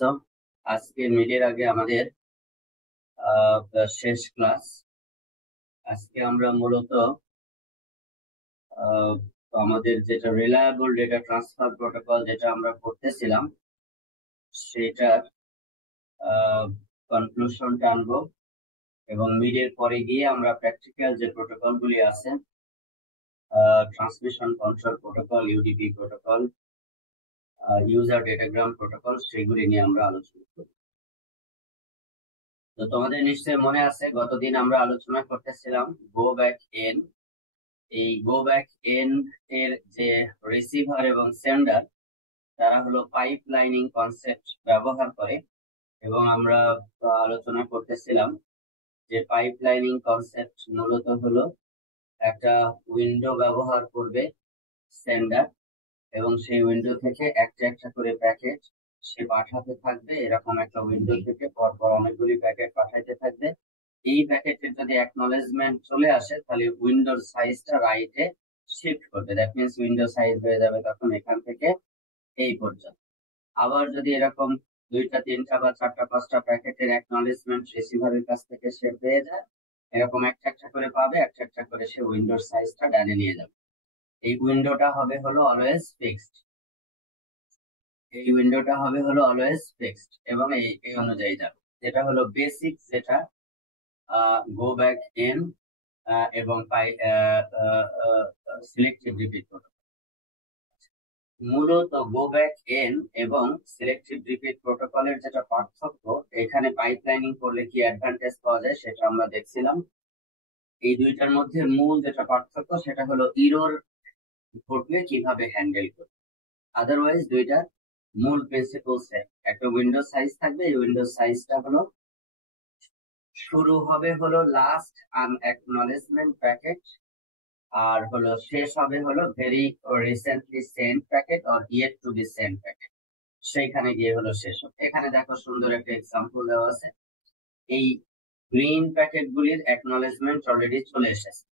আছো? আজকে মিডের আগে আমাদের শেষ ক্লাস। আজকে আমরা মূলত আহ, আমাদের যেটা রিলায়েবল ডেটা ট্রান্সফার প্রোটোকল যেটা আমরা পড়তেছিলাম সেটার কনক্লুশন টানবো, এবং মিডের পরে গিয়ে আমরা প্র্যাকটিক্যাল যে প্রোটোকল গুলি আছে, transmission control protocol, UDP protocol, user datagram protocol, সেগুলি নিয়ে আমরা আলোচনা করব। তো তোমাদের নিশ্চয়ই মনে আছে গতদিন আমরা আলোচনা করতেছিলাম গো ব্যাক এন। এই গো ব্যাক এন এর যে রিসিভার এবং সেন্ডার, তারা হলো পাইপ লাইনিং কনসেপ্ট ব্যবহার করে, এবং আমরা আলোচনা করতেছিলাম যে পাইপ লাইনিং কনসেপ্ট মূলত হলো একটা উইন্ডো ব্যবহার করবে সেন্ডার, এবং সেই উইন্ডো থেকে একটা একটা করে প্যাকেট সে পাঠাতে থাকবে। এরকম একটা উইন্ডো থেকে পরপর অনেকগুলি প্যাকেট পাঠাইতে থাকবে। এই প্যাকেটের যদি অ্যাকনলেজমেন্ট চলে আসে তাহলে উইন্ডোর সাইজটা রাইটে শিফট করবে। দ্যাট মিনস উইন্ডো সাইজ হয়ে যাবে তখন এখান থেকে এই পর্যন্ত। আবার যদি এরকম দুইটা তিনটা বা চারটা পাঁচটা প্যাকেটের অ্যাকনলেজমেন্ট রিসিভারের কাছ থেকে সে পেয়ে যায়, এরকম একটা একটা করে পাবে, একটা একটা করে সে উইন্ডোর সাইজটা ডানে নিয়ে যাবে। এই উইন্ডোটা হবে হলো অলওয়েজ ফিক্সড। এই উইন্ডোটা হবে হলো অলওয়েজ ফিক্সড এবং এই অনুযায়ী যাবে। যেটা হলো বেসিক, যেটা গো ব্যাক এন এবং সিলেক্টিভ রিপিট প্রোটোকল। মূলত গো ব্যাক এন এবং সিলেক্টিভ রিপিট প্রোটোকলের যেটা পার্থক্য, এখানে পাইপলাইনিং করলে কি অ্যাডভান্টেজ পাওয়া যায় সেটা আমরা দেখছিলাম। এই দুইটার মধ্যে মূল যেটা পার্থক্য সেটা হলো ইরর ঘটলে কিভাবে হ্যান্ডেল করবে। আদারওয়াইজ দুইটার মূল প্রিন্সিপল সেম। একটা উইন্ডো সাইজ থাকবে, এই উইন্ডো সাইজটা হলো শুরু হবে হলো লাস্ট আনঅ্যাকনলেজমেন্ট প্যাকেট, আর হলো শেষ হবে হলো very recently send packet or yet two be send packet. সেইখানে গিয়ে হলো শেষ হবে। এখানে দেখো সুন্দর একটা এক্সাম্পল দেওয়া আছে। এই গ্রিন প্যাকেট গুলির অ্যাকনলেজমেন্ট অলরেডি চলে এসেছে,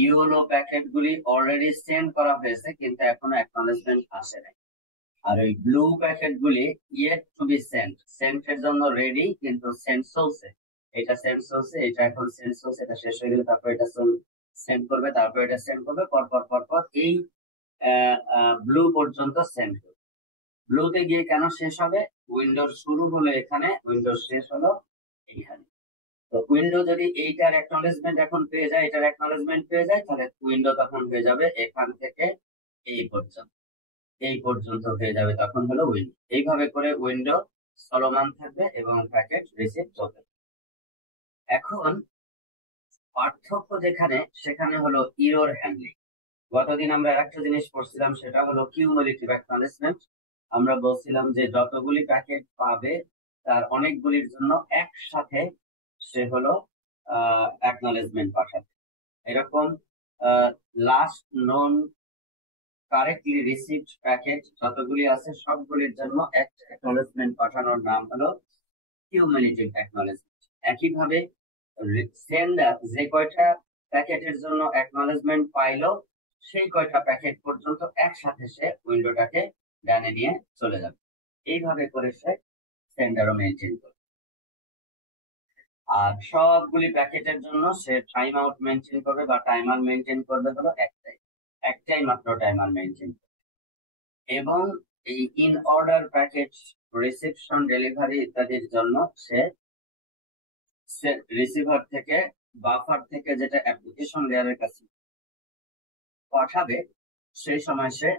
ইয়েলো প্যাকেট গুলি অলরেডি সেন্ড করা হয়েছে কিন্তু এখনো অ্যাকনলেজমেন্ট আসে নাই। আর ওই ব্লু প্যাকেট গুলি yet two be send, send এর জন্য রেডি কিন্তু সেন্ড চলছে। এটা সেন্ড চলছে, এটা এখন সেন্ড চলছে, এটা শেষ হয়ে গেলে তারপর এটা সেন্ড করবে, তারপর এটা সেন্ড করবে, পরপর পরপর এই ব্লু পর্যন্ত সেন্ড করবে। ব্লুতে গিয়ে কেন শেষ হবে? উইন্ডোর শুরু হলো এখানে, উইন্ডোর শেষ হলো এইখানে। তো উইন্ডো যদি এইটার অ্যাকনলেজমেন্ট এখন পেয়ে যায়, এটার অ্যাকনলেজমেন্ট পেয়ে যায়, তাহলে উইন্ডো তখন হয়ে যাবে এখান থেকে এই পর্যন্ত, এই পর্যন্ত হয়ে যাবে তখন হলো উইন্ডো। এইভাবে করে উইন্ডো চলমান থাকবে এবং প্যাকেট রিসিভ চলবে। এখন পার্থক্য যেখানে, সেখানে হলো ইরর হ্যান্ডলিং। গতদিন আমরা একটা জিনিস পড়ছিলাম, সেটা হলো কিউমুলেটিভ অ্যাকনলেজমেন্ট। আমরা বলছিলাম যে যতগুলি প্যাকেট পাবে তার অনেকগুলির জন্য একসাথে সে হলো অ্যাকনলেজমেন্ট পাঠাবে। এরকম লাস্ট নন কারেক্টলি রিসিভড প্যাকেট যতগুলি আছে সবগুলির জন্য একটা অ্যাকনলেজমেন্ট পাঠানোর নাম হলো কিউমুলেটিভ অ্যাকনলেজমেন্ট। একইভাবে সেন্ডার যে কয়টা প্যাকেটের জন্য অ্যাকনলেজমেন্ট পাইলো, সেই কয়টা প্যাকেট পর্যন্ত একসাথে সে উইন্ডোটাকে ডানে নিয়ে চলে যাবে। এইভাবে করে সে সেন্ডারও মেনটেন করবে। আর সবগুলি প্যাকেটের জন্য সে টাইম আউট মেনটেন করবে বা টাইমার মেনটেন করবে হলো একটাই মাত্র টাইমার মেনটেন করবে। এবং এই in order packet reception, delivery ইত্যাদির জন্য সে রিসিভার থেকে, বাফার থেকে যেটা অ্যাপ্লিকেশন লেয়ারের কাছে পাঠাবে, সেই সময় সে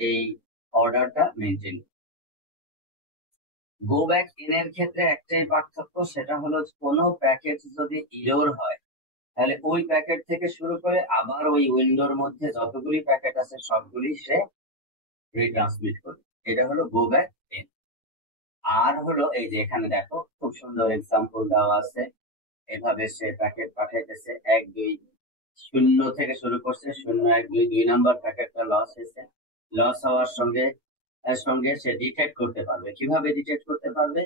এই অর্ডারটা মেনটেন। গো ব্যাক ইন এর ক্ষেত্রে একটাই পার্থক্য, সেটা হলো কোনো প্যাকেট যদি ইরর হয় তাহলে ওই প্যাকেট থেকে শুরু করে আবার ওই উইন্ডোর মধ্যে যতগুলি প্যাকেট আছে সবগুলি সে রিট্রান্সমিট করবে। এটা হলো গো ব্যাক ইন। আর হলো এই যে এখানে দেখো খুব সুন্দর এক্সাম্পল দেওয়া আছে। এভাবে সে প্যাকেট পাঠাইতেছে, 1 2 শূন্য থেকে শুরু করছে, 0 1 2 নাম্বার প্যাকেটটা লস হয়েছে। লস হওয়ার সঙ্গে সঙ্গে সে ডিটেক্ট করতে পারবে। কিভাবে ডিটেক্ট করতে পারবে?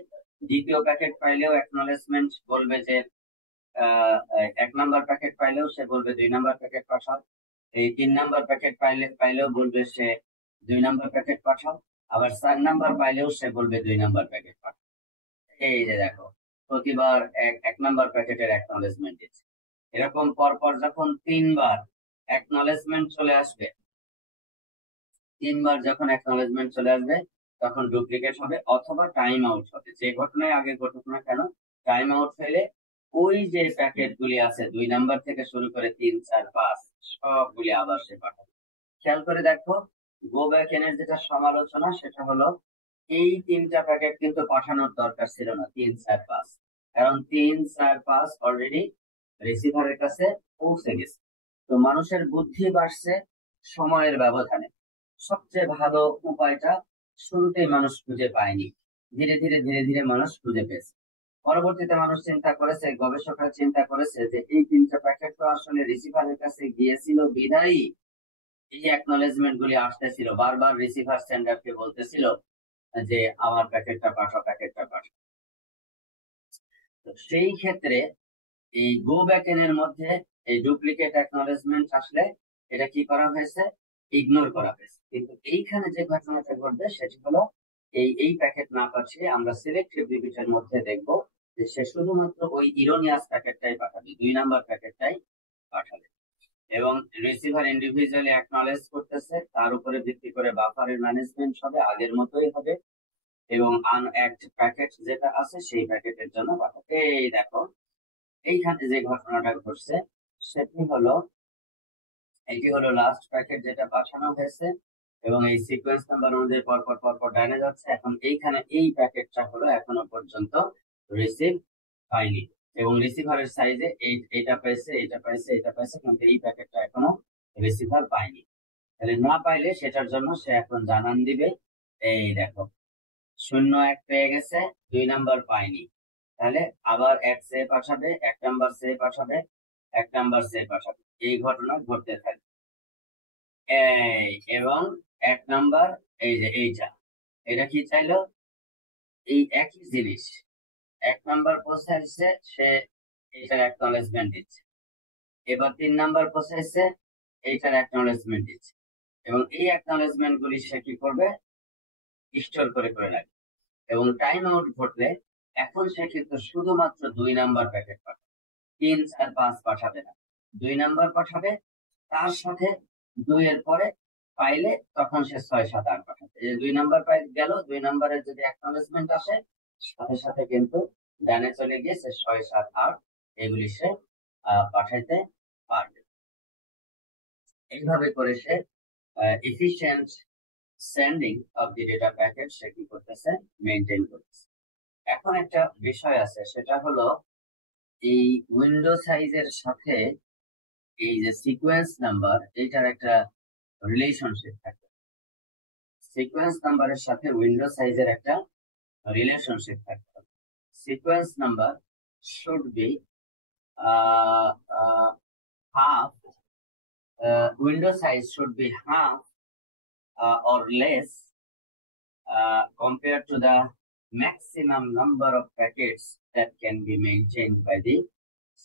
দ্বিতীয় প্যাকেট পাইলেও অ্যাকনলেজমেন্ট বলবে যে 1 নাম্বার প্যাকেট পাইলেও সে বলবে 2 নাম্বার প্যাকেট পাঠাও। এই 3 নাম্বার প্যাকেট পাইলেও বলবে সে 2 নাম্বার প্যাকেট পাঠাও। আবার 4 নাম্বার পাইলেও সে বলবে 2 নাম্বার প্যাকেট পাঠাও। এই যে দেখো, প্রতিবার এক নাম্বার প্যাকেটের অ্যাকনলেজমেন্ট দিচ্ছে। এরকম পরপর যখন তিনবার অ্যাকনলেজমেন্ট চলে আসবে, তিনবার যখন অ্যাকনলেজমেন্ট চলে আসবে, তখন ডুপ্লিকেট হবে অথবা টাইম আউট হবে। যে ঘটনায় আগে ঘটুক না কেন, টাইম আউট হলে ওই যে প্যাকেট গুলি আছে 2 নাম্বার থেকে শুরু করে 3, 4, 5 সবগুলি আবার সে পাঠাবে। খেয়াল করে দেখো, গো ব্যাক এর যেটা সমালোচনা সেটা হলো এই 3টা প্যাকেট কিন্তু পাঠানোর দরকার ছিল না, 3, 4, 5, কারণ 3, 4, 5 অলরেডি রিসিভারের কাছে পৌঁছে গেছে। তো মানুষের বুদ্ধি বাড়ছে সময়ের ব্যবধানে। সবচেয়ে ভালো উপায়টা শুরুতেই মানুষ খুঁজে পায়নি, ধীরে ধীরে ধীরে ধীরে মানুষ খুঁজে পেয়েছে। পরবর্তীতে মানুষ চিন্তা করেছে, গবেষকরা চিন্তা করেছে যে এই 3টা প্যাকেট তো আসলে রিসিভারের কাছে গিয়েছিল বিধায়ী এই অ্যাকনলেজমেন্ট গুলি আসতেছিল, বারবার রিসিভার সেন্ডারকে বলতেছিল যে আমার প্যাকেটটা পাঠাও, প্যাকেটটা পাঠাও। তো সেই ক্ষেত্রে এই গো ব্যাকএন্ড এর মধ্যে এই ডুপ্লিকেট অ্যাকনলেজমেন্ট আসলে এটা কি করা হয়েছে, ইগনোর করা হয়েছে। কিন্তু এইখানে যে ঘটনাটা ঘটবে সেটি হলো এই প্যাকেট না পাঠিয়ে আমরা সিলেক্টিভ রিপিটের মধ্যে দেখব যে সে শুধুমাত্র ওই ইরোনিয়াস প্যাকেটটাই পাঠাবে, 2 নাম্বার প্যাকেটটাই পাঠাবে। এবং রিসিভার ইন্ডিভিজুয়ালি অ্যাকনলেজ করতেছে, তার উপরে ভিত্তি করে বাফারের ম্যানেজমেন্ট হবে আগের মতোই হবে, এবং আনঅ্যাক্ট প্যাকেট যেটা আছে সেই প্যাকেটের জন্য পাঠাবে। এই দেখো, এইখানে যে ঘটনাটা ঘটছে সেটি হলো, এটি হলো লাস্ট প্যাকেট যেটা পাঠানো হয়েছে, এবং এই সিকোয়েন্স নাম্বার অনুযায়ী পরপর পরপর ডানে যাচ্ছে। এখন এইখানে এই প্যাকেটটা হলো এখনো পর্যন্ত রিসিভ পাইনি, এবং রিসিভারের সাইজে এইটা পাইছে, এটা পাইছে, এটা পাইছে, কিন্তু এই প্যাকেটটা এখনো রিসিভার পাইনি। তাহলে না পাইলে সেটার জন্য সে এখন জানান দিবে। এই দেখো, 0, 1 পেয়ে গেছে, 2 নাম্বার পাইনি, তাহলে আবার 1 সে পাঠাবে, 1 নাম্বার সে পাঠাবে, 1 নাম্বার সে পাঠাবে, এই ঘটনা ঘটতে থাকে। এই এবং 1 নাম্বার, এই যে এইটা, এটা কি চাইলো, এই একই জিনিস 1 নাম্বার পৌঁছাইছে, সে এইটার অ্যাকনলেজমেন্ট দিচ্ছে। এবার 3 নাম্বার পৌঁছাইছে, এইটার অ্যাকনলেজমেন্ট দিচ্ছে, এবং এই অ্যাকনলেজমেন্ট গুলি সে কি করবে, স্টোর করে করে রাখবে। এবং টাইম আউট ঘটলে এখন সে কিন্তু শুধুমাত্র 2 নাম্বার প্যাকেট পাঠাবে, 3, 4, 5 পাঠাবে না, 2 নাম্বার পাঠাবে। তার সাথে 2 এর পরে পাইলে তখন সে 6, 7, 8 পাঠাবে। এই যে 2 নাম্বার পাই গেল, 2 নাম্বারের যদি অ্যাকনলেজমেন্ট আসে সাথে সাথে কিন্তু ডানে চলে গিয়ে সে 6, 7, 8 এগুলি সে পাঠাইতে পারবে। এইভাবে করে সে efficient sending of the data packet সে কি করতেছে, মেনটেন করতেছে। এখন একটা বিষয় আছে, সেটা হলো এই উইন্ডো সাইজের সাথে এই যে সিকোয়েন্স নাম্বার, এইটার একটা রিলেশনশিপ থাকে। সিকোয়েন্স নাম্বারের সাথে উইন্ডো সাইজের একটা রিলেশনশিপ থাকে। Sequence number should be half, window size should be half or less compared to the maximum number of packets that can be maintained by the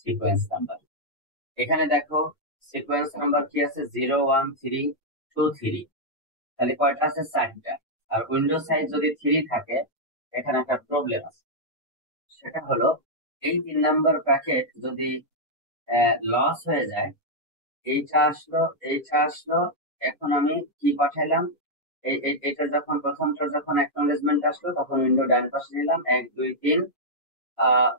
sequence number. এখানে দেখো sequence number কি আছে, 0, 1, 3, 2, 3, তাহলে কয়টা আছে, 4টা। আর উইন্ডো সাইজ যদি 3 থাকে, এখানে একটা প্রবলেম আছে, সেটা হলো এই 3 নাম্বার প্যাকেট যদি লস হয়ে যায়, এইটা আসলো, এইটা আসলো, এখন আমি কি পাঠাইলাম, এটা যখন প্রথমটা যখন অ্যাকনলেজমেন্ট আসলো তখন উইন্ডো ডান পাশে নিলাম, 1, 2, 3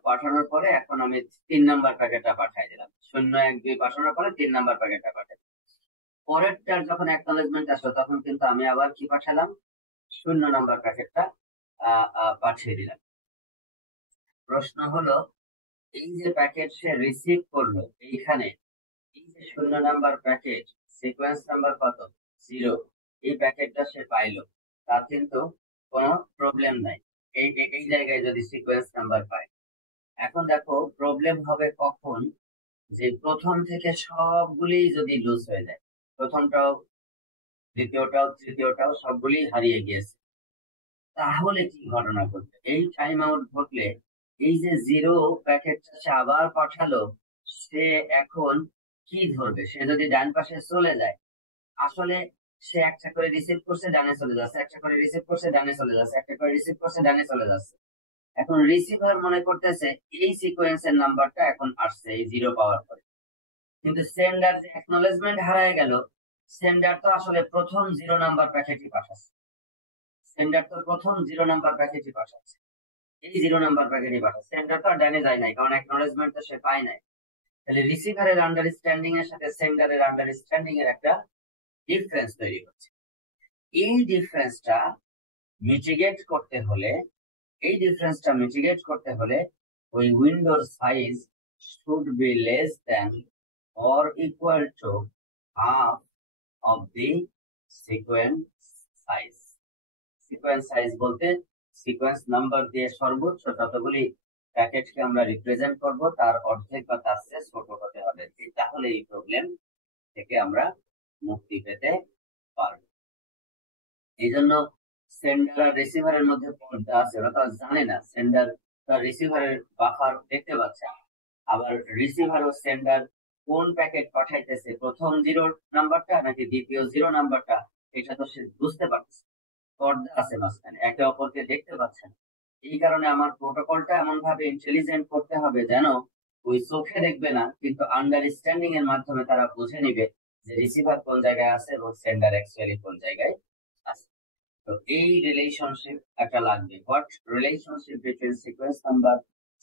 পাঠানোর পরে এখন আমি 3 নাম্বার প্যাকেটটা পাঠাই দিলাম, 0, 1, 2 পাঠানোর পরে 3 নাম্বার প্যাকেটটা পাঠাই। পরেরটার যখন অ্যাকনলেজমেন্ট আসলো তখন কিন্তু আমি আবার কি পাঠালাম, 0 নাম্বার প্যাকেটটা পাঠিয়ে দিলাম। প্রশ্ন হলো, এই যে প্যাকেট সে রিসিভ করলো, এইখানে এই যে 0 নাম্বার প্যাকেট, সিকোয়েন্স নাম্বার কত, 0, এই প্যাকেটটা সে পাইলো, তার কিন্তু কোনো প্রবলেম নাই এই এই জায়গায় যদি সিকোয়েন্স নাম্বার পায়। এখন দেখো প্রবলেম হবে কখন, যে প্রথম থেকে সবগুলি যদি লুজ হয়ে যায়, প্রথমটাও দ্বিতীয়টাও তৃতীয়টাও সবগুলি হারিয়ে গিয়েছে, তাহলে কি ঘটনা ঘটবে, এই টাইম আউট ঘটলে এই যে 0 প্যাকেটটা সে আবার পাঠালো, সে এখন কি ধরবে, সে যদি ডান পাশে চলে যায়, আসলে সে একটা করে রিসিভ করছে ডানে চলে যাচ্ছে, একটা করে রিসিভ করছে ডানে চলে যাচ্ছে, একটা করে রিসিভ করছে ডানে চলে যাচ্ছে। এখন রিসিভার মনে করতেছে এই সিকোয়েন্সের নাম্বারটা এখন আসছে এই 0 পাওয়ার পরে, কিন্তু সেন্ডার যে অ্যাকনলেজমেন্ট হারায় গেল, সেন্ডার তো আসলে প্রথম 0 নাম্বার প্যাকেটই পাঠাচ্ছে। সেন্ডার তো প্রথম 0 নাম্বার প্যাকেটই পাঠাচ্ছে, এই 0 নাম্বার প্যাকেটই পাঠাচ্ছে। সেন্ডার তো আর ডানে যায় নাই, কারণ অ্যাকনলেজমেন্ট তো সে পায় নাই। তাহলে রিসিভারের আন্ডারস্ট্যান্ডিং এর সাথে সেন্ডারের আন্ডারস্ট্যান্ডিং এর একটা ডিফারেন্স তৈরি হচ্ছে। এই ডিফারেন্সটা মিটিগেট করতে হলে ওই উইন্ডোর size should be less than or equal to half of the sequence size. Sequence size বলতে সিকোয়েন্স নাম্বার দিয়ে সর্বোচ্চ যতগুলি প্যাকেটকে আমরা রিপ্রেজেন্ট করব তার অর্ধেক বা তার চেয়ে ছোট হতে হবে, তাহলে এই প্রবলেম থেকে আমরা মুক্তি পেতে পারবো। এই জন্য সেন্ডার আর রিসিভারের মধ্যে পর্দা আছে, ওরা তো আর জানে না। সেন্ডার তার রিসিভারের বাফার দেখতে পাচ্ছে, আবার রিসিভার ও সেন্ডার কোন প্যাকেট পাঠাইতেছে, প্রথম 0 নাম্বারটা নাকি দ্বিতীয় 0 নাম্বারটা, এটা তো সে বুঝতে পারছে। পর্দা আছে মাঝখানে, একে অপরকে দেখতে পাচ্ছে না। এই কারণে আমার প্রোটোকলটা এমন ভাবে ইন্টেলিজেন্ট করতে হবে যেন ওই চোখে দেখবে না, কিন্তু আন্ডারস্ট্যান্ডিং এর মাধ্যমে তারা বুঝে নিবে যে রিসিভার কোন জায়গায় আছে এবং সেন্ডার অ্যাকচুয়ালি কোন জায়গায় আছে। তো এই রিলেশনশিপ একটা লাগবে। What relationship between sequence number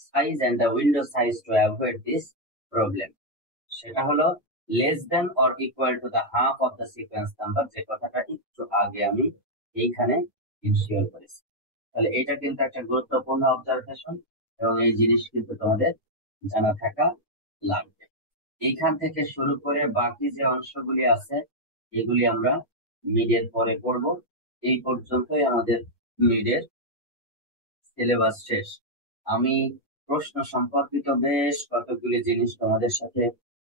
size and the window size to avoid this problem? সেটা হলো less than or equal to the half of the sequence number, যে কথাটা একটু আগে আমি এইখানে ইনশিওর করেছি। তাহলে এটা কিন্তু একটা গুরুত্বপূর্ণ অবজারভেশন এবং এই জিনিস কিন্তু তোমাদের জানা থাকা লাগবে। এইখান থেকে শুরু করে বাকি যে অংশগুলি আছে এগুলি আমরা মিডের পরে পড়ব। এই পর্যন্তই আমাদের মিডের সিলেবাস শেষ। আমি প্রশ্ন সম্পর্কিত বেশ কতগুলি জিনিস তোমাদের সাথে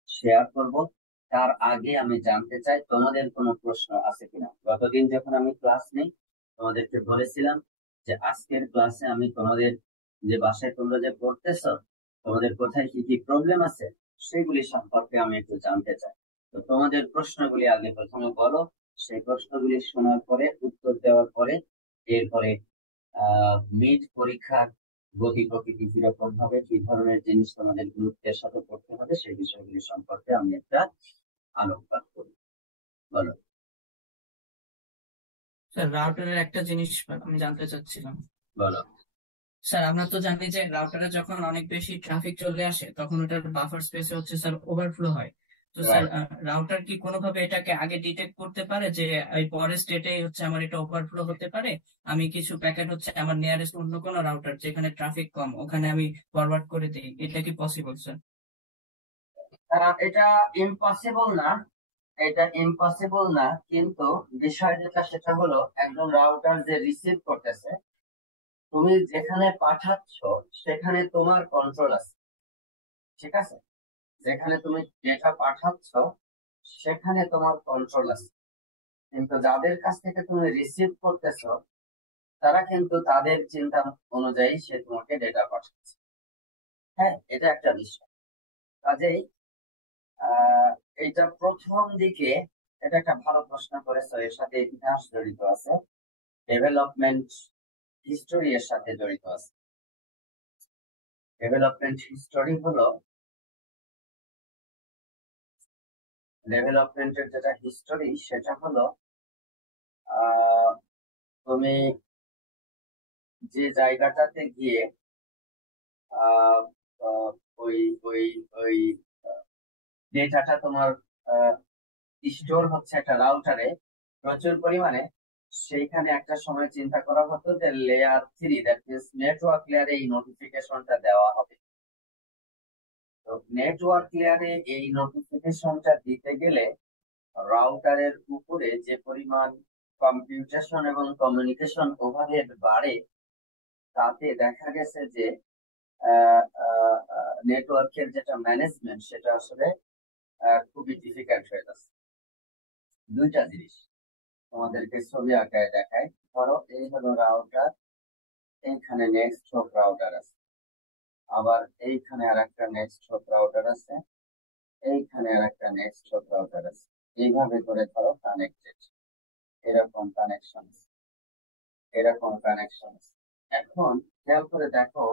শেয়ার করব। তার আগে আমি জানতে চাই তোমাদের কোনো প্রশ্ন আছে কিনা। গতদিন যখন আমি ক্লাস নেই তোমাদেরকে বলেছিলাম যে আজকের ক্লাসে আমি তোমাদের যে বাসায় তোমরা যে পড়তেছো তোমাদের কোথায় কি কি প্রবলেম আছে সেগুলি সম্পর্কে আমি একটু জানতে চাই। তো তোমাদের প্রশ্নগুলি আগে প্রথমে বলো, সেই প্রশ্নগুলি শোনার পরে উত্তর দেওয়ার পরে এরপরে মিড পরীক্ষার গতি প্রকৃতি কিরকম হবে, কি ধরনের জিনিস তোমাদের গুরুত্বের সাথে পড়তে হবে সেই বিষয়গুলি সম্পর্কে আমি একটা আলোকপাত করি। বলো। স্যার, রাউটারের একটা জিনিস আমি জানতে চাচ্ছিলাম। বলো। স্যার, আমরা তো জানি যে রাউটারে যখন অনেক বেশি ট্রাফিক চলে আসে তখন ওটার বাফার স্পেসে হচ্ছে স্যার ওভারফ্লো হয়। তো স্যার, রাইট। রাউটার কি কোনোভাবে এটাকে আগে ডিটেক্ট করতে পারে যে এই পরের স্টেটে হচ্ছে আমার এটা ওভারফ্লো হতে পারে, আমি কিছু প্যাকেট হচ্ছে আমার নিয়ারেস্ট অন্য কোনো রাউটার যেখানে ট্রাফিক কম ওখানে আমি ফরওয়ার্ড করে দিই, এটা কি পসিবল স্যার? এটা ইম্পসিবল না, কিন্তু বিষয় যেটা সেটা হলো একজন রাউটার যে রিসিভ করতেছে, তুমি যেখানে পাঠাচ্ছ সেখানে তোমার কন্ট্রোল আছে, ঠিক আছে? যেখানে তুমি ডেটা পাঠাচ্ছ সেখানে তোমার কন্ট্রোল আছে, কিন্তু যাদের কাছ থেকে তুমি রিসিভ করতেছো তারা কিন্তু তাদের চিন্তা অনুযায়ী সে তোমাকে ডেটা পাঠাচ্ছে। হ্যাঁ, এটা একটা বিষয়। কাজেই এইটা প্রথম দিকে এটা একটা ভালো প্রশ্ন করেছো, এর সাথে ইতিহাস জড়িত আছে, ডেভেলপমেন্ট হিস্টোরি এর সাথে জড়িত আছে। ডেভেলপমেন্ট হিস্টোরি হলো ডেভেলপমেন্টের যেটা হিস্টোরি সেটা হলো তুমি যে জায়গাটাতে গিয়ে আহ, আহ, ওই ওই ওই ডেটাটা তোমার স্টোর হচ্ছে একটা রাউটারে প্রচুর পরিমাণে, সেইখানে একটা সময় চিন্তা করা হতো যে লেয়ার 3, দ্যাট মিনস নেটওয়ার্ক লেয়ারে এই নোটিফিকেশনটা দেওয়া হবে। তো নেটওয়ার্ক লেয়ারে এই নোটিফিকেশনটা দিতে গেলে রাউটারের উপরে যে পরিমাণ কম্পিউটেশন এবং কমিউনিকেশন ওভারহেড বাড়ে, তাতে দেখা গেছে যে নেটওয়ার্কের যেটা ম্যানেজমেন্ট সেটা আসলে খুবই ডিফিকাল্ট হয়ে যাচ্ছে। দুইটা জিনিস তোমাদেরকে ছবি আঁকায় দেখায়। ধরো এই হলো রাউটার, এইখানে নেক্সট হপ রাউটার আছে, আবার এইখানে আর একটা নেক্সট হপ রাউটার আছে, এইখানে আর একটা নেক্সট হপ রাউটার আছে। এইভাবে করে ধরো কানেক্টেড, এরকম কানেকশন, এরকম কানেকশন। এখন খেয়াল করে দেখো,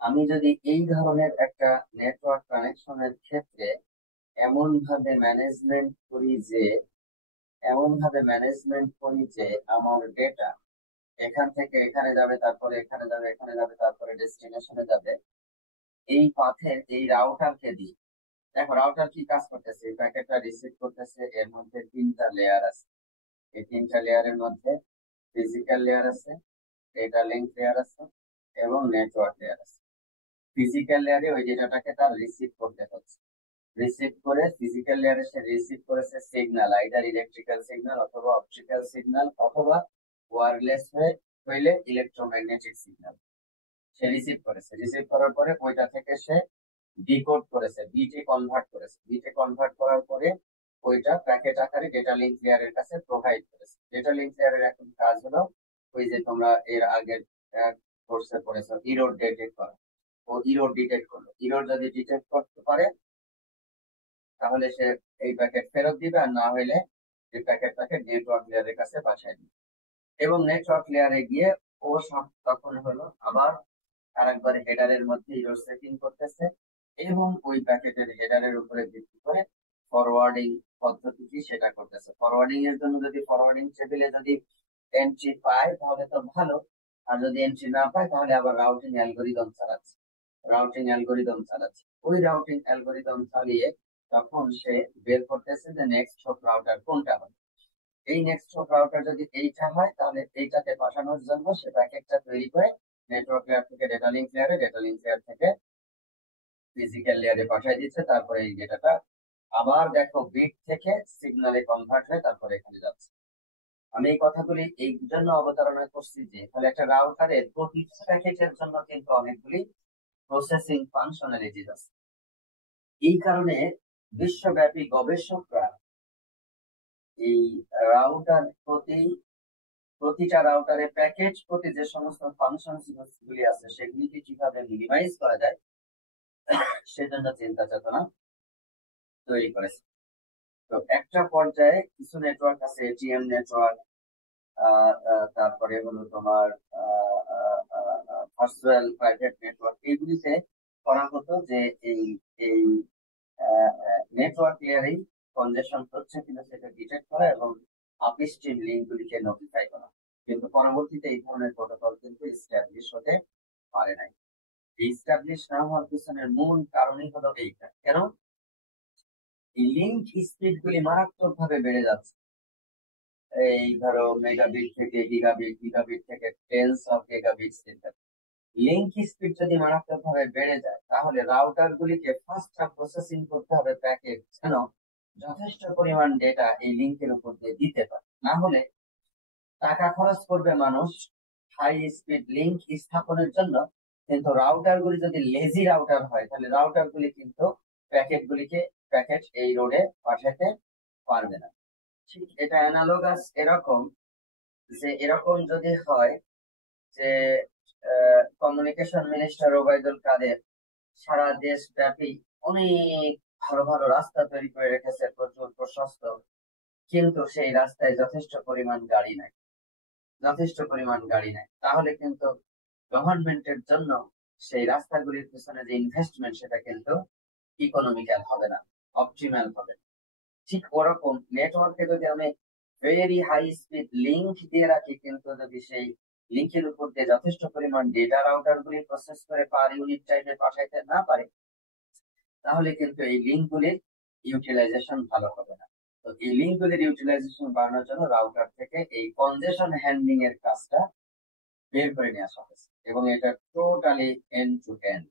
আমি যদি এই ধরনের একটা নেটওয়ার্ক কানেকশনের ক্ষেত্রে এমন ভাবে ম্যানেজমেন্ট করি যে আমার ডেটা এখান থেকে এখানে যাবে, তারপরে এখানে যাবে, এখানে যাবে, তারপরে ডেস্টিনেশনে যাবে, এই পথের এই রাউটারকে দিই। দেখো রাউটার কি কাজ করতেছে, এই প্যাকেটটা রিসিভ করতেছে, এর মধ্যে তিনটা লেয়ার আছে। এই তিনটা লেয়ারের মধ্যে ফিজিক্যাল লেয়ার আছে, ডেটা লিঙ্ক লেয়ার আছে, এবং নেটওয়ার্ক লেয়ার আছে। ফিজিক্যাল লেয়ারে ওই ডেটাটাকে তার রিসিভ করতে হচ্ছে, রিসিভ করে ফিজিক্যাল লেয়ারে সে রিসিভ করেছে সিগন্যাল, আইদার ইলেকট্রিক্যাল সিগন্যাল অথবা অপটিক্যাল সিগন্যাল অথবা ওয়্যারলেস হইলে ইলেকট্রোম্যাগনেটিক সিগন্যাল সে রিসিভ করেছে। রিসিভ করার পরে ওইটা থেকে সে ডিকোড করেছে, বিটে কনভার্ট করেছে। বিটে কনভার্ট করার পরে ওইটা প্যাকেট আকারে ডেটা লিঙ্ক লেয়ারের কাছে প্রোভাইড করেছে। ডেটা লিঙ্ক লেয়ারের এখন কাজ হলো ওই যে তোমরা এর আগের কোর্সে পড়েছো ইরোর ডিটেক্ট করা। ও ইরোর ডিটেক্ট করলো, ইরোর যদি ডিটেক্ট করতে পারে তাহলে সে এই প্যাকেট ফেরত দিবে, আর না হইলে এই প্যাকেটটাকে নেটওয়ার্ক লেয়ারের কাছে পাঠিয়ে দিবে। এবং নেটওয়ার্ক লেয়ারে গিয়ে ও সব তখন হলো আবার আরেকবার হেডারের মধ্যে ইরোর সেটিং করতেছে, এবং ওই প্যাকেটের হেডারের উপরে ভিত্তি করে ফরওয়ার্ডিং পদ্ধতি কি সেটা করতেছে। ফরওয়ার্ডিং এর জন্য যদি ফরওয়ার্ডিং টেবিলে যদি এন্ট্রি পায় তাহলে তো ভালো, আর যদি এন্ট্রি না পায় তাহলে আবার রাউটিং অ্যালগোরিদম চালাচ্ছে। ওই রাউটিং অ্যালগোরিদম চালিয়ে তখন সে বের করতেছে যে নেক্সট হপ রাউটার কোনটা হবে। এই নেক্সট হপ রাউটার যদি এইটা হয় তাহলে এইটাতে পাঠানোর জন্য সে প্যাকেটটা তৈরি করে নেটওয়ার্ক লেয়ার থেকে ডেটা লিঙ্ক লেয়ারে, ডেটা লিঙ্ক লেয়ার থেকে ফিজিক্যাল লেয়ারে পাঠিয়ে দিচ্ছে। তারপরে এই ডেটাটা আবার দেখো বিট থেকে সিগন্যালে কনভার্ট হয়ে তারপরে এখানে যাচ্ছে। আমি এই কথাগুলি এই জন্য অবতারণা করছি যে তাহলে একটা রাউটারের প্রতিটা প্যাকেটের জন্য কিন্তু অনেকগুলি প্রসেসিং ফাংশনালিটিস আছে। এই কারণে বিশ্বব্যাপী গবেষকরা এই রাউটার প্রতিটা রাউটারে প্যাকেজ প্রতি যে সমস্ত ফাংশন গুলি আছে সেগুলিকে কিভাবে মিনিমাইজ করা যায় সেজন্য চিন্তা চেতনা তৈরি করেছে। তো একটা পর্যায়ে কিছু নেটওয়ার্ক আছে, এটিএম নেটওয়ার্ক, তারপরে হলো তোমার ভার্চুয়াল প্রাইভেট নেটওয়ার্ক, এইগুলিতে করা হতো যে এই এই নেটওয়ার্ক লেয়ারেই কনজেশন হচ্ছে কিনা সেটা ডিটেক্ট করা এবং আপস্ট্রিম লিঙ্ক গুলিকে নোটিফাই করা। কিন্তু পরবর্তীতে এই ধরনের প্রোটোকল কিন্তু এস্টাবলিশ হতে পারে নাই। এস্টাবলিশ না হওয়ার পিছনের মূল কারণই হলো এইটা। কেন? এই লিঙ্ক স্পিড গুলি মারাত্মক ভাবে বেড়ে যাচ্ছে। এই ধরো মেগাবিট থেকে গিগাবিট, গিগাবিট থেকে tense of gigabit. Link speed যদি মারাত্মক ভাবে বেড়ে যায় তাহলে রাউটার গুলিকে ফাস্ট প্রসেসিং করতে হবে প্যাকেট, যেন যথেষ্ট পরিমাণ ডেটা এই লিঙ্কের উপর দিয়ে দিতে পারে। না হলে টাকা খরচ করবে মানুষ হাই স্পিড লিঙ্ক স্থাপনের জন্য, কিন্তু রাউটার গুলি যদি লেজি রাউটার হয় তাহলে রাউটার গুলি কিন্তু প্যাকেট এই রোডে পাঠাতে পারবে না। ঠিক এটা অ্যানালোগাস এরকম, যে এরকম যদি হয় যে কমিউনিকেশন মিনিস্টার ওবায়দুল কাদের সারা দেশ ব্যাপী অনেক ভালো ভালো রাস্তা তৈরি করে রেখেছে, প্রচুর প্রশস্ত, কিন্তু সেই রাস্তায় যথেষ্ট পরিমাণ গাড়ি নাই, তাহলে কিন্তু গভর্নমেন্টের জন্য সেই রাস্তাগুলির পিছনে যে ইনভেস্টমেন্ট সেটা কিন্তু ইকোনমিক্যাল হবে না, অপটিমাল হবে না। ঠিক ওরকম নেটওয়ার্কে যদি আমি ভেরি হাই স্পিড লিঙ্ক দিয়ে রাখি, কিন্তু যদি সেই লিঙ্কের উপর দিয়ে যথেষ্ট পরিমাণ ডেটা রাউটার গুলি প্রসেস করে পার ইউনিট টাইমে পাঠাইতে না পারে, তাহলে কিন্তু এই লিঙ্ক গুলির ইউটিলাইজেশন ভালো হবে না। তো এই লিঙ্ক গুলির ইউটিলাইজেশন বাড়ানোর জন্য রাউটার থেকে এই কনজেশন হ্যান্ডলিং এর কাজটা বের করে নিয়ে আসা হয়েছে, এবং এটা টোটালি এন্ড টু এন্ড।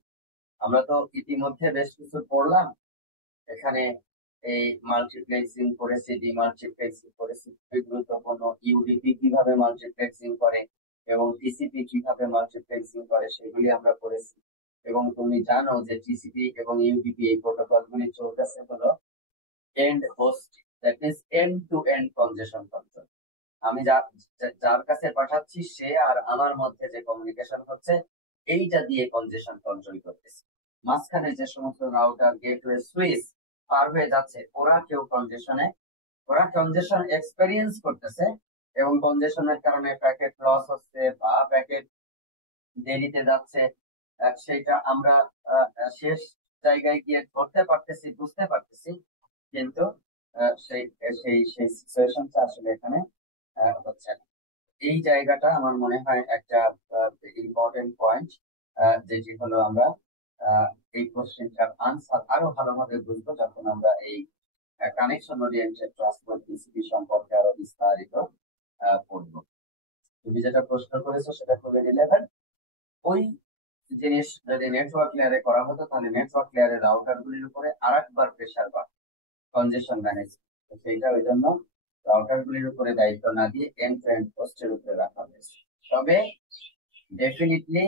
আমরা তো ইতিমধ্যে বেশ কিছু পড়লাম, এখানে এই মাল্টিপ্লেক্সিং করেছি, ডিমাল্টিপ্লেক্সিং করেছি, গুরুত্বপূর্ণ ইউডিপি কিভাবে মাল্টিপ্লেক্সিং করে এবং টিসিপি কিভাবে মাল্টিপ্লেক্সিং করে সেগুলি আমরা করেছি। এবং তুমি জানো যে টিসিপি এবং ইউডিপি এই প্রোটোকল গুলি চলতেছে হলো end host, that means end to end congestion control. আমি যার কাছে পাঠাচ্ছি সে আর আমার মধ্যে যে কমিউনিকেশন হচ্ছে এইটা দিয়ে কনজেশন কন্ট্রোল করতেছে। মাঝখানে যে সমস্ত রাউটার, গেটওয়ে, সুইচ পার হয়ে যাচ্ছে ওরা কনজেশন এক্সপেরিয়েন্স করতেছে, এবং কনজেশনের কারণে প্যাকেট লস হচ্ছে বা প্যাকেট দেরিতে যাচ্ছে, সেটা আমরা শেষ জায়গায় গিয়ে ধরতে পারতেছি, বুঝতে পারতেছি, কিন্তু সেই সেই সেই সিচুয়েশনটা আসলে এখানে হচ্ছে না। এই জায়গাটা আমার মনে হয় একটা ইম্পর্টেন্ট পয়েন্ট, যেটি হলো আমরা আহ, এই কোশ্চেনটার আনসার আরো ভালোভাবে বুঝবো যখন আমরা এই কানেকশন ওরিয়েন্টেড ট্রান্সপোর্ট টিসিপি সম্পর্কে আরো বিস্তারিত পড়বো। তুমি যেটা প্রশ্ন করেছো সেটা খুবই রিলেভেন্ট। ওই জিনিস যদি নেটওয়ার্ক লেয়ারে করা হতো তাহলে নেটওয়ার্ক লেয়ারের রাউটার গুলির উপরে আরেকবার প্রেসার বা কনজেশন ম্যানেজ, সেইটা ওই জন্য রাউটার গুলির উপরে দায়িত্ব না দিয়ে এন্ড টু এন্ড হোস্টের উপরে রাখা হয়েছে। তবে ডেফিনেটলি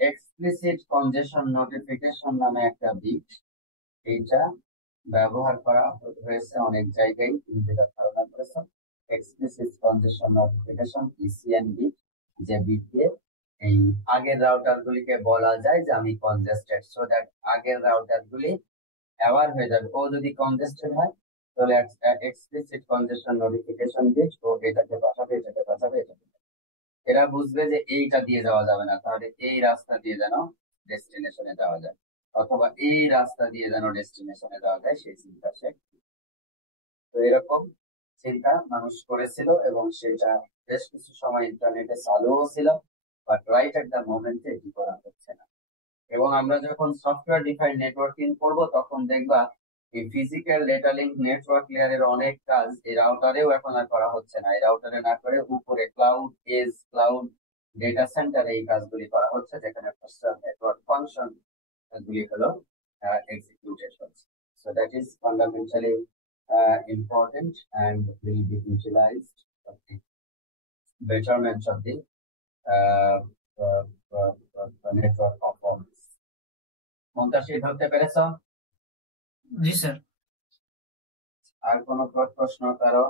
এক্সপ্লিসিট কনজেশন নোটিফিকেশন নামে একটা বিট, এইটা ব্যবহার করা হয়েছে অনেক জায়গায়, তুমি যেটা ধারণা করেছো এক্সপ্লিসিট কনজেশন নোটিফিকেশন ইসিএন বিট, যে বিট দিয়ে এই আগের রাউটার গুলিকে বলা যায় যে আমি কনজেস্টেড, সো দ্যাট আগের রাউটার গুলি অ্যাওয়ার হয়ে যাবে। ও যদি কনজেস্টেড হয় তাহলে এক্সপ্লিসিট কনজেশন নোটিফিকেশন বিট ও এটাকে পাঠাবে, এটাকে পাঠাবে, এটাকে এরা বুঝবে যে এইটা দিয়ে যাওয়া যাবে না, তাহলে এই রাস্তা দিয়ে যেন ডেস্টিনেশনে যাওয়া যায়, অথবা এই রাস্তা দিয়ে যেন ডেস্টিনেশনে যাওয়া যায়, সেই চিন্তা সে। তো এরকম চিন্তা মানুষ করেছিল এবং সেটা বেশ কিছু সময় ইন্টারনেটে চালুও ছিল, বাট রাইট এট দ্য মোমেন্টে এটি করা হচ্ছে না। এবং আমরা যখন সফটওয়্যার ডিফাইন্ড নেটওয়ার্কিং করব তখন দেখবা এই ফিজিক্যাল ডেটা লিঙ্ক নেটওয়ার্ক লেয়ারের অনেক কাজ এই রাউটারেও এখন আর করা হচ্ছে না। এই রাউটারে না করে উপরে ক্লাউড এজ, ক্লাউড ডেটা সেন্টারে এই কাজগুলি করা হচ্ছে, যেখানে নেটওয়ার্ক ফাংশন গুলি হলো এক্সিকিউটেড হচ্ছে। So that is fundamentally important and will be utilized for the betterment of the uh, network performance. Muntasir ধরতে পেরেছ? জি স্যার। আর কোন প্রশ্ন কারো?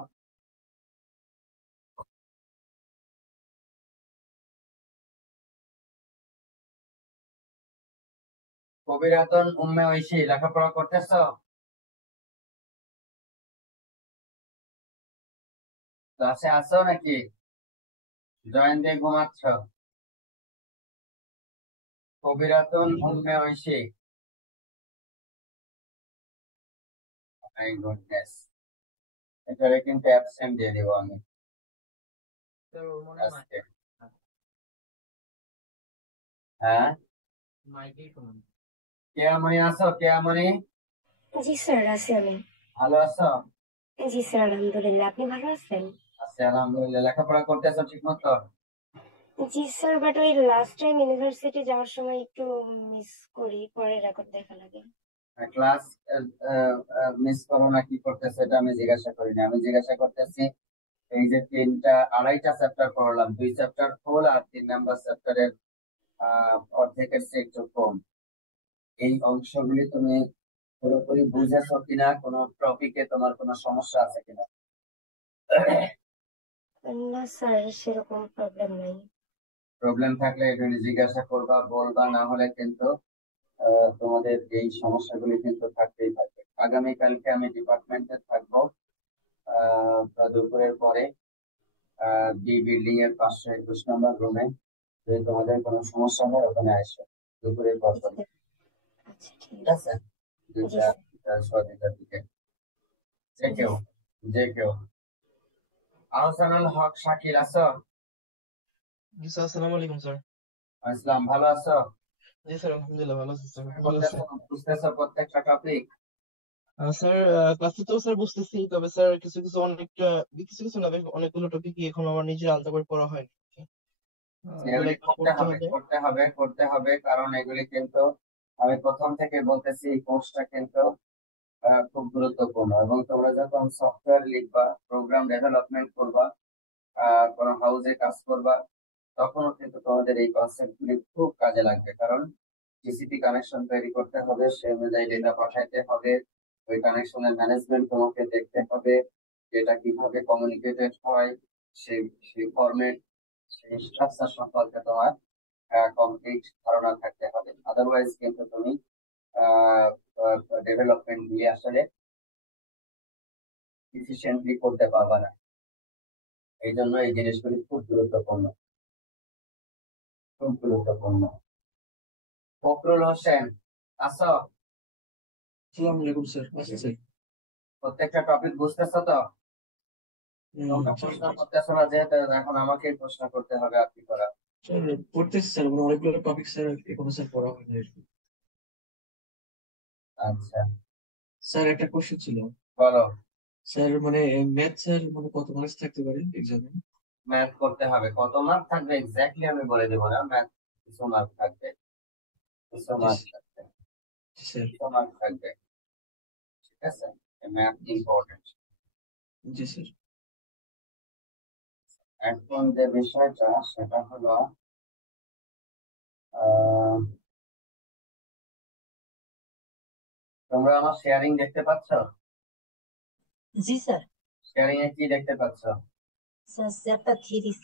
কবিরাতন উম্মে ঐশী লেখাপড়া করতেছ? ক্লাসে আছো নাকি জয়েন দিয়ে ঘুমাচ্ছ? কবিরাতন উম্মে ঐশী, মাই গুডনেস, এটারে কিন্তু অ্যাবসেন্ট দিয়ে দিব আমি আজকে। হ্যাঁ, কেয়ামণি আছো? কেয়ামণি জি স্যার, আছি আমি। ভালো আছো? জি স্যার, আলহামদুলিল্লাহ। আপনি ভালো আছেন? আছি আলহামদুলিল্লাহ। লেখাপড়া করতেছো ঠিক মতো? জি স্যার, বাট ওই লাস্ট টাইম ইউনিভার্সিটি যাওয়ার সময় একটু মিস করি, পরে রেকর্ড দেখা লাগে। ক্লাস মিস করো না, কি করতেছো এটা আমি জিজ্ঞাসা করিনি। আমি জিজ্ঞাসা করতেছি এই যে আড়াইটা চ্যাপ্টার পড়লাম, 2 চ্যাপ্টার ফুল আর 3 নাম্বার চ্যাপ্টারের অর্ধেকের চেয়ে একটু কম, এই অংশগুলি তুমি পুরোপুরি বুঝেছো কিনা, কোনো টপিকে তোমার কোনো সমস্যা আছে কিনা? না স্যার, সেরকম প্রবলেম নাই। প্রবলেম থাকলে এটা জিজ্ঞাসা করবা, বলবা, না হলে কিন্তু তোমাদের এই সমস্যাগুলি কিন্তু থাকতেই থাকবে। আগামীকালকে আমি ডিপার্টমেন্টে থাকবো দুপুরের পরে বি বিল্ডিং এর 521 নম্বর রুমে। যদি তোমাদের কোনো সমস্যা হয় ওখানে আসো দুপুরের পর পরে, আচ্ছা, ঠিক ঠিক আছে। আছে? জি 2টা স্যার। 2:30টার দিকে যে জি কেউ, যে কেউ। আহসানুল হক শাকিল আছো? জি স্যার, আসসালামু আলাইকুম স্যার। ইসলাম ভালো আছো? জি স্যার, আলহামদুলিল্লাহ ভালো আছি স্যার। ভালো বুঝতেছো আছেন? বুঝতেছো প্রত্যেকটা টপিক? স্যার, ক্লাসে তো স্যার বুঝতেছি, তবে স্যার কিছু কিছু না, বেশ অনেকগুলো টপিকই এখন আমার নিজে আলাদা করে পড়া হয়নি। এগুলো এগুলি একটু করতে পড়তে হবে, হবে। করতে হবে, করতে হবে, কারণ এগুলি কিন্তু আমি প্রথম থেকে বলতেছি এই কোর্সটা কিন্তু খুব গুরুত্বপূর্ণ। এবং তোমরা যখন সফটওয়্যার লিখবা, প্রোগ্রাম ডেভেলপমেন্ট করবা, কোনো হাউসে কাজ করবা, তখনও কিন্তু তোমাদের এই কনসেপ্ট গুলি খুব কাজে লাগবে। কারণ টিসিপি কানেকশন তৈরি করতে হবে, সেই অনুযায়ী ডেটা পাঠাইতে হবে, ওই কানেকশনের ম্যানেজমেন্ট তোমাকে দেখতে হবে, ডেটা কিভাবে কমিউনিকেটেড হয়, সেই সেই ফরম্যাট, সেই স্ট্রাকচার সম্পর্কে তোমার কমপ্লিট ধারণা থাকতে হবে। আদারওয়াইজ কিন্তু তুমি ডেভেলপমেন্ট গুলি আসলে ইফিসিয়েন্টলি করতে পারবা না। এই জন্য এই জিনিসগুলি খুব গুরুত্বপূর্ণ। খুব গুরুত্বপূর্ণ। ফখরুল হোসেন, আসো? আসসালামু আলাইকুম স্যার। আচ্ছা স্যার। প্রত্যেকটা টপিক বুঝতেছো তো? তোমরা প্রশ্ন করতেছো না যেহেতু এখন আমাকেই প্রশ্ন করতে হবে আর কি করা। স্যার পড়তেছি স্যার, মানে অনেকগুলো টপিক স্যার এখনো স্যার পড়া হয়নি আর কি। আচ্ছা, স্যার একটা কোশ্চেন ছিল বলো। স্যার, মানে ম্যাথ স্যার মানে কত মার্কস থাকতে পারে এক্সামে? ম্যাথ করতে হবে, কত মার্ক থাকবে এক্স্যাক্টলি আমি বলে দেবো না। ম্যাথ কিছু মার্ক থাকবে, কিছু মার্ক থাকবে, স্যার। কিছু মার্ক থাকবে, ঠিক আছে? Math important. জি স্যার। এখন যে বিষয়টা সেটা হলো আহ, তোমরা আমার শেয়ারিং দেখতে পাচ্ছ? জি স্যার। শেয়ারিং এ কি দেখতে পাচ্ছ? স্যার চ্যাপ্টার 3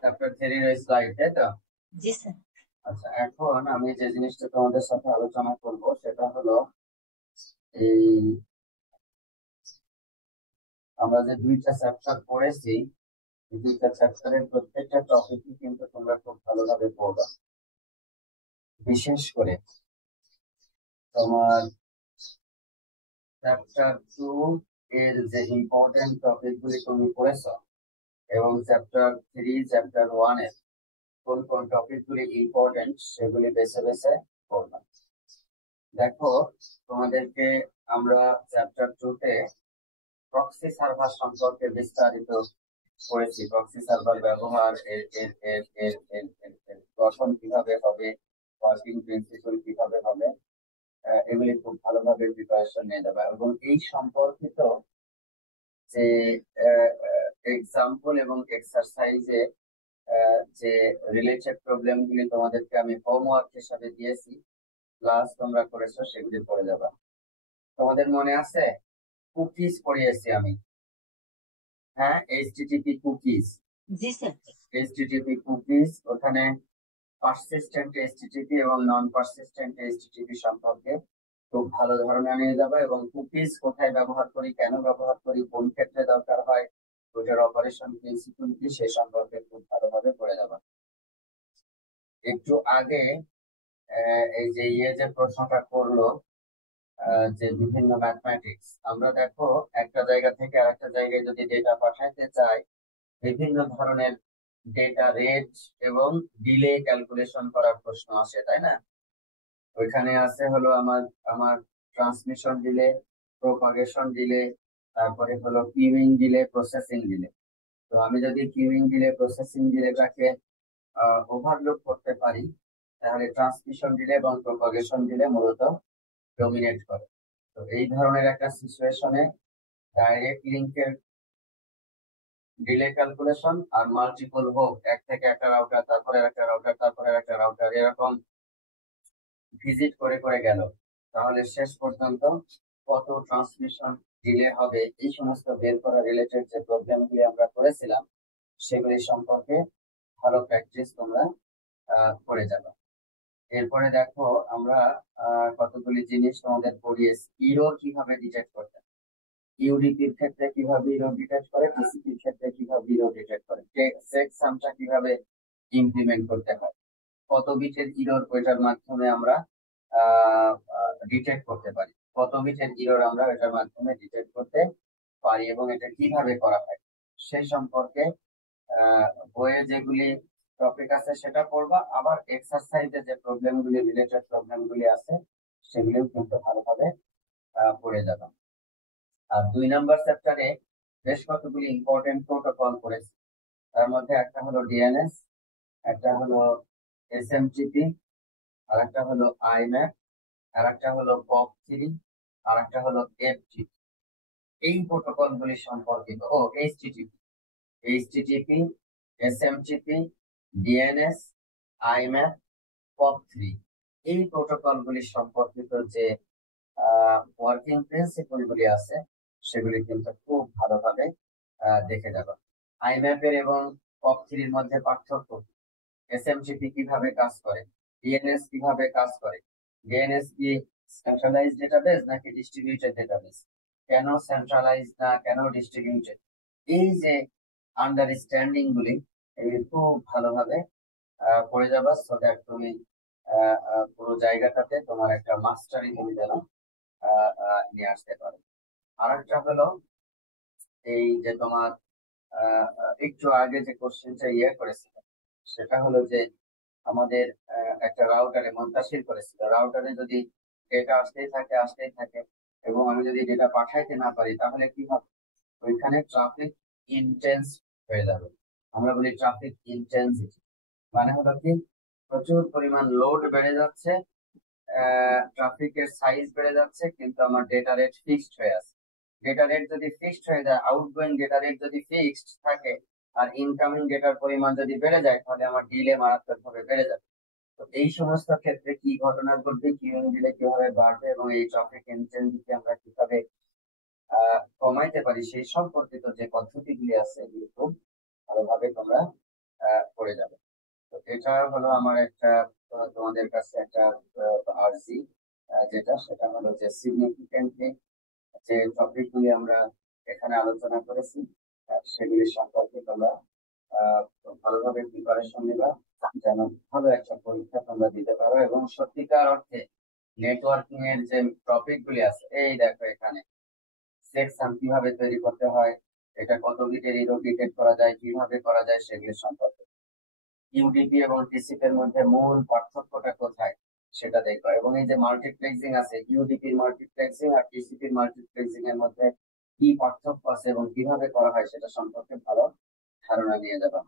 চ্যাপ্টার 3 এর স্লাইড, তাই তো? জি স্যার। আচ্ছা, এখন আমি যে জিনিসটা তোমাদের সাথে আলোচনা করব সেটা হলো এই আমরা যে দুইটা চ্যাপ্টার পড়েছি, এই দুইটা চ্যাপ্টারের প্রত্যেকটা টপিকই কিন্তু তোমরা খুব ভালোভাবে পড়বা। বিশেষ করে তোমার চ্যাপ্টার 2 এর যে ইম্পর্টেন্ট টপিক গুলি তুমি পড়েছো এবং চ্যাপ্টার 3 চ্যাপ্টার 1 এর কোন কোন টপিক গুলি ইম্পর্টেন্ট সেগুলি বেছে বেছে পড়বা। দেখো, তোমাদেরকে আমরা চ্যাপ্টার 2 তে প্রক্সি সার্ভার সম্পর্কে বিস্তারিত পড়েছি। প্রক্সি সার্ভার ব্যবহার, এর এর এর এর এর এর এর গঠন কিভাবে হবে, ওয়ার্কিং প্রিন্সিপল কিভাবে হবে, এগুলি খুব ভালোভাবে প্রিপারেশন নিয়ে যাবে। এবং এই সম্পর্কিত যে এক্সাম্পল এবং এক্সারসাইজে যে রিলেটেড প্রবলেম গুলি তোমাদেরকে আমি হোমওয়ার্ক হিসাবে দিয়েছি, ক্লাস তোমরা করেছো, সেগুলি পড়ে যাবা। তোমাদের মনে আছে কুকিজ পড়িয়েছি আমি? হ্যাঁ, এইচটিটিপি কুকিজ। জি স্যার। এইচটিটিপি কুকিজ, ওখানে পারসিস্টেন্ট এইচটিটিপি এবং নন পারসিস্টেন্ট এইচটিটিপি সম্পর্কে খুব ভালো ধারণা নিয়ে যাবে। এবং কুকিজ কোথায় ব্যবহার করি, কেন ব্যবহার করি, কোন ক্ষেত্রে দরকার হয়, ওইটার অপারেশন প্রিন্সিপল কি, সে সম্পর্কে খুব ভালোভাবে পড়ে যাবে। একটু আগে এই যে যে প্রশ্নটা করলো, যে বিভিন্ন ম্যাথমেটিক্স, আমরা দেখো একটা জায়গা থেকে আরেকটা জায়গায় যদি ডেটা পাঠাইতে চাই, বিভিন্ন ধরনের ডেটা রেট এবং ডিলে ক্যালকুলেশন করার প্রশ্ন আসে, তাই না? ওইখানে আছে হলো আমার আমার ট্রান্সমিশন ডিলে, প্রোপাগেশন ডিলে, তারপরে হলো কিউইং ডিলে, প্রসেসিং ডিলে। তো আমি যদি কিউইং ডিলে, প্রসেসিং ডিলেটাকে ওভারলোড করতে পারি, তাহলে ট্রান্সমিশন ডিলে এবং প্রোপাগেশন ডিলে মূলত ডমিনেট করে। তো এই ধরনের একটা সিচুয়েশনে ডাইরেক্ট লিঙ্কের ডিলে ক্যালকুলেশন আর মাল্টিপল হোক, এক থেকে একটা রাউটার, তারপরে একটা রাউটার, তারপরে একটা রাউটার, এরকম ভিজিট করে করে গেল, তাহলে শেষ পর্যন্ত কত ট্রান্সমিশন ডিলে হবে, এই সমস্ত বের করা রিলেটেড যে প্রবলেমগুলি আমরা করেছিলাম সেগুলি সম্পর্কে ভালো প্র্যাকটিস তোমরা করে যাবে। এরপরে দেখো আমরা কতগুলি জিনিস তোমাদের পড়িয়েছি। ইরর কিভাবে ডিটেক্ট করতে, ইউডিপির ক্ষেত্রে কিভাবে ইরর ডিটেক্ট করে, টিসিপির ক্ষেত্রে কিভাবে ইরর ডিটেক্ট করে, চেক সামটা কিভাবে ইমপ্লিমেন্ট করতে হয়, কত বিটের ইরর ওইটার মাধ্যমে আমরা ডিটেক্ট করতে পারি, কত বিটের ইরর আমরা এটার মাধ্যমে ডিটেক্ট করতে পারি এবং এটা কিভাবে করা হয় সেই সম্পর্কে বইয়ে যেগুলি টপিক আছে সেটা পড়বা। আবার এক্সারসাইজে যে প্রবলেমগুলি, রিলেটেড প্রবলেমগুলি আছে সেগুলিও কিন্তু ভালোভাবে পড়ে যাবে। আর 2 নাম্বার চ্যাপ্টারে বেশ কতগুলি ইম্পর্টেন্ট প্রোটোকল পড়েছি। তার মধ্যে একটা হলো ডিএনএস, একটা হলো এসএমটিপি, আর একটা হলো আইম্যাপ, আর একটা হলো POP3, আর একটা হলো FTP। এই প্রোটোকল গুলি সম্পর্কিত HTTP, SMTP, DNS, iMap, POP3, এই প্রোটোকল গুলি সম্পর্কিত যে ওয়ার্কিং প্রিন্সিপল গুলি আছে সেগুলি কিন্তু খুব ভালোভাবে দেখে যাবে। আইম্যাপের এবং POP3 এর মধ্যে পার্থক্য, এসএমটিপি কিভাবে কাজ করে, ডিএনএস কিভাবে কাজ করে, ডিএনএস কি সেন্ট্রালাইজড ডেটাবেস নাকি ডিস্ট্রিবিউটেড ডেটাবেস, কেন সেন্ট্রালাইজড না কেন ডিস্ট্রিবিউটেড, এই যে আন্ডারস্ট্যান্ডিং গুলি এগুলি খুব ভালোভাবে পড়ে যাবা, সো দ্যাট তুমি পুরো জায়গাটাতে তোমার একটা মাস্টারি তুমি যেন নিয়ে আসতে পারো। আরেকটা হলো এই যে তোমার একটু আগে যে কোশ্চেনটা করেছিল, সেটা হলো যে আমাদের একটা রাউটারে মন্তাশির করেছিল, রাউটারে যদি ডেটা আসতেই থাকে এবং আমি যদি ডেটা পাঠাইতে না পারি তাহলে কি হবে, ওইখানে ট্রাফিক ইন্টেন্স হয়ে যাবে। আমরা বলি ট্রাফিক ইন্টেন্সিটি, মানে হলো কি প্রচুর পরিমাণ লোড বেড়ে যাচ্ছে, ট্রাফিকের সাইজ বেড়ে যাচ্ছে, কিন্তু আমার ডেটা রেট ফিক্সড হয়ে আছে। ডেটা রেট যদি ফিক্সড হয়ে যায়, আউটগোয়িং ডেটা রেট যদি ফিক্সড থাকে আর ইনকামিং ডেটার পরিমাণ যদি বেড়ে যায়, তাহলে আমার ডিলে মারাত্মকভাবে বেড়ে যাবে। তো এই সমস্ত ক্ষেত্রে কি ঘটনা ঘটবে, কিউইং ডিলে কিভাবে বাড়বে এবং এই ট্রাফিক ইন্টেন্সিটি আমরা কিভাবে কমাইতে পারি সেই সম্পর্কিত যে পদ্ধতিগুলি আছে এগুলি খুব ভালোভাবে তোমরা পড়ে যাবে। তো এটা হলো আমার একটা তোমাদের কাছে একটা আর্জি, যেটা সেটা হলো যে সিগনিফিকেন্টলি যে টপিকগুলি আমরা এখানে আলোচনা করেছি সেগুলি সম্পর্কে তোমরা ভালোভাবে প্রিপারেশন নিবা, যেন ভালো একটা পরীক্ষা তোমরা দিতে পারো এবং সত্যিকার অর্থে নেটওয়ার্কিং এর যে টপিক গুলি আছে, এই দেখো এখানে সেকশন কিভাবে তৈরি করতে হয়, এটা কত বিটের ইরো ডিটেক্ট করা যায়, কিভাবে করা যায় সেগুলি সম্পর্কে, ইউডিপি এবং টিসিপি এর মধ্যে মূল পার্থক্যটা কোথায় সেটা দেখো, এবং এই যে মাল্টিপ্লেক্সিং আছে, ইউডিপির মাল্টিপ্লেক্সিং আর টিসিপির মাল্টিপ্লেক্সিং এর মধ্যে কি পার্থক্য আছে এবং কিভাবে করা হয় সেটা সম্পর্কে ভালো ধারণা নিয়ে যাবা।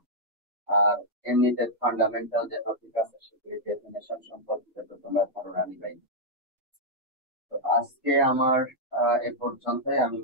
আর এমনিতে ফান্ডামেন্টাল যে টপিক আছে সেগুলি ডেফিনেশন সম্পর্কে তো তোমরা ধারণা নিবাই। তো আজকে আমার এ পর্যন্তই। আমি